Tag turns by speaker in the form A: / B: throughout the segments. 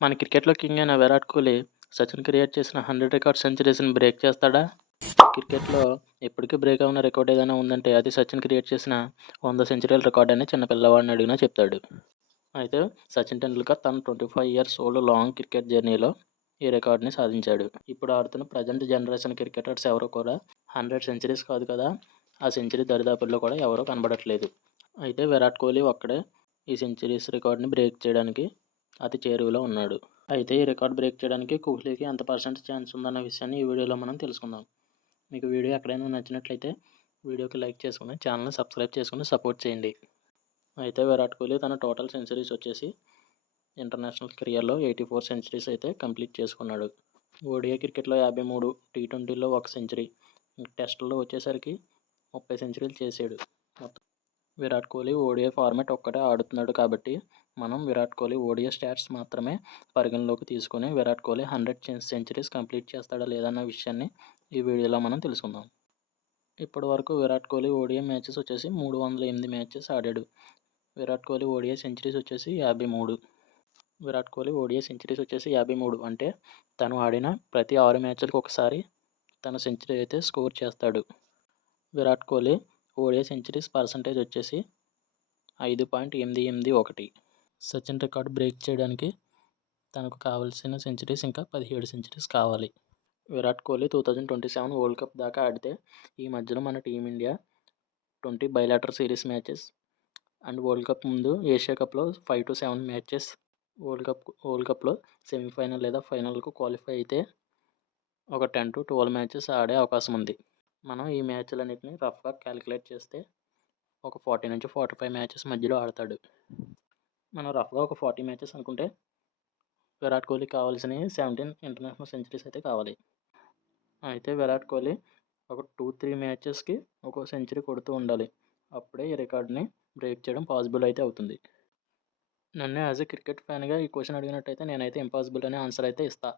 A: మన క్రికెట్లో కింగ్ అయిన విరాట్ కోహ్లీ సచిన్ క్రియేట్ చేసిన హండ్రెడ్ రికార్డ్ సెంచరీస్ని బ్రేక్ చేస్తాడా? క్రికెట్లో ఎప్పటికీ బ్రేక్ అవున రికార్డ్ ఏదైనా ఉందంటే అది సచిన్ క్రియేట్ చేసిన వంద సెంచరీల రికార్డ్ అని చిన్న పిల్లవాడిని అడిగినా చెప్తాడు. అయితే సచిన్ టెండూల్కర్ తన twenty five years old long cricket జర్నీలో ఈ రికార్డ్ని సాధించాడు. ఇప్పుడు ఆడుతున్న ప్రజెంట్ జనరేషన్ క్రికెటర్స్ ఎవరో కూడా హండ్రెడ్ సెంచరీస్ కాదు కదా ఆ సెంచరీ దరిదాపుల్లో కూడా ఎవరూ కనబడట్లేదు. అయితే విరాట్ కోహ్లీ ఒక్కడే ఈ సెంచరీస్ రికార్డ్ని బ్రేక్ చేయడానికి అతి చేరువలో ఉన్నాడు. అయితే ఈ రికార్డ్ బ్రేక్ చేయడానికి కోహ్లీకి ఎంత పర్సెంట్ ఛాన్స్ ఉందన్న విషయాన్ని ఈ వీడియోలో మనం తెలుసుకుందాం. మీకు వీడియో ఎక్కడైనా నచ్చినట్లయితే వీడియోకి లైక్ చేసుకుని ఛానల్ని సబ్స్క్రైబ్ చేసుకుని సపోర్ట్ చేయండి. అయితే విరాట్ కోహ్లీ తన టోటల్ సెంచరీస్ వచ్చేసి ఇంటర్నేషనల్ కెరియర్లో ఎయిటీ ఫోర్ సెంచరీస్ అయితే కంప్లీట్ చేసుకున్నాడు. ఓడిఐ క్రికెట్లో యాభై మూడు టీ ట్వంటీలో ఒక సెంచరీ. టెస్టుల్లో వచ్చేసరికి ముప్పై సెంచరీలు చేసాడు మొత్తం విరాట్ కోహ్లీ ఓడిఐ ఫార్మాట్ ఒక్కటే ఆడుతున్నాడు కాబట్టి మనం విరాట్ కోహ్లీ ఓడియా స్టాట్స్ మాత్రమే పరిగణలోకి తీసుకొని Virat Kohli hundred centuries complete చేస్తాడా లేదన్న విషయాన్ని ఈ వీడియోలో మనం తెలుసుకుందాం. ఇప్పటి వరకు విరాట్ కోహ్లీ ఓడియా మ్యాచెస్ వచ్చేసి మూడు వందల ఎనిమిది మ్యాచెస్ ఆడాడు. విరాట్ కోహ్లీ ఓడియా సెంచరీస్ వచ్చేసి యాభై మూడు. విరాట్ కోహ్లీ ఓడియా సెంచరీస్ వచ్చేసి యాభై మూడు. అంటే తను ఆడిన ప్రతి ఆరు మ్యాచ్లకు ఒకసారి తన సెంచరీ అయితే స్కోర్ చేస్తాడు. విరాట్ కోహ్లీ ఓడియా సెంచరీస్ పర్సంటేజ్ వచ్చేసి ఐదు పాయింట్ ఎనిమిది ఎనిమిది ఒకటి. సచిన్ రికార్డ్ బ్రేక్ చేయడానికి తనకు కావాల్సిన సెంచరీస్ ఇంకా పదిహేడు సెంచరీస్ కావాలి. Virat Kohli two thousand twenty seven world cup దాకా ఆడితే ఈ మధ్యలో మన team India twenty bilateral series matches and world cup ముందు ఏషియా కప్లో five to seven matches world cup world కప్లో సెమీఫైనల్ లేదా ఫైనల్కు క్వాలిఫై అయితే ఒక టెన్ టు ట్వెల్వ్ మ్యాచెస్ ఆడే అవకాశం ఉంది. మనం ఈ మ్యాచ్లన్నింటినీ రఫ్గా క్యాలిక్యులేట్ చేస్తే ఒక ఫార్టీ నుంచి ఫార్టీ ఫైవ్ మ్యాచెస్ మధ్యలో ఆడతాడు. మనం రఫ్గా ఒక ఫార్టీ మ్యాచెస్ అనుకుంటే విరాట్ కోహ్లీ కావాల్సినవి సెవెంటీన్ ఇంటర్నేషనల్ సెంచరీస్ అయితే కావాలి. అయితే విరాట్ కోహ్లీ ఒక టూ త్రీ మ్యాచెస్కి ఒక సెంచరీ కొడుతూ ఉండాలి. అప్పుడే ఈ రికార్డ్ని బ్రేక్ చేయడం పాసిబుల్ అయితే అవుతుంది. నన్ను యాజ్ ఎ క్రికెట్ ఫ్యాన్గా ఈ క్వశ్చన్ అడిగినట్టయితే నేనైతే ఇంపాసిబుల్ అనే ఆన్సర్ అయితే ఇస్తా.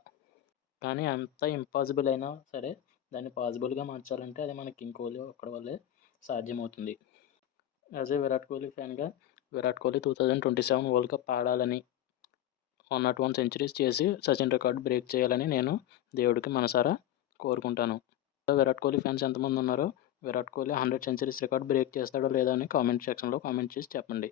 A: కానీ ఎంత ఇంపాసిబుల్ అయినా సరే దాన్ని పాసిబుల్గా మార్చాలంటే అది మన కింగ్ కోహ్లీ ఒక్కడి వల్లే సాధ్యమవుతుంది. As a Virat Kohli ఫ్యాన్గా Virat Kohli two thousand twenty seven world cup ఆడాలని వన్ నాట్ వన్ సెంచరీస్ చేసి సచిన్ రికార్డ్ బ్రేక్ చేయాలని నేను దేవుడికి మనసారా కోరుకుంటాను. విరాట్ కోహ్లీ ఫ్యాన్స్ ఎంతమంది ఉన్నారో Virat Kohli hundred centuries record break చేస్తాడో లేదో అని కామెంట్ సెక్షన్లో కామెంట్ చేసి చెప్పండి.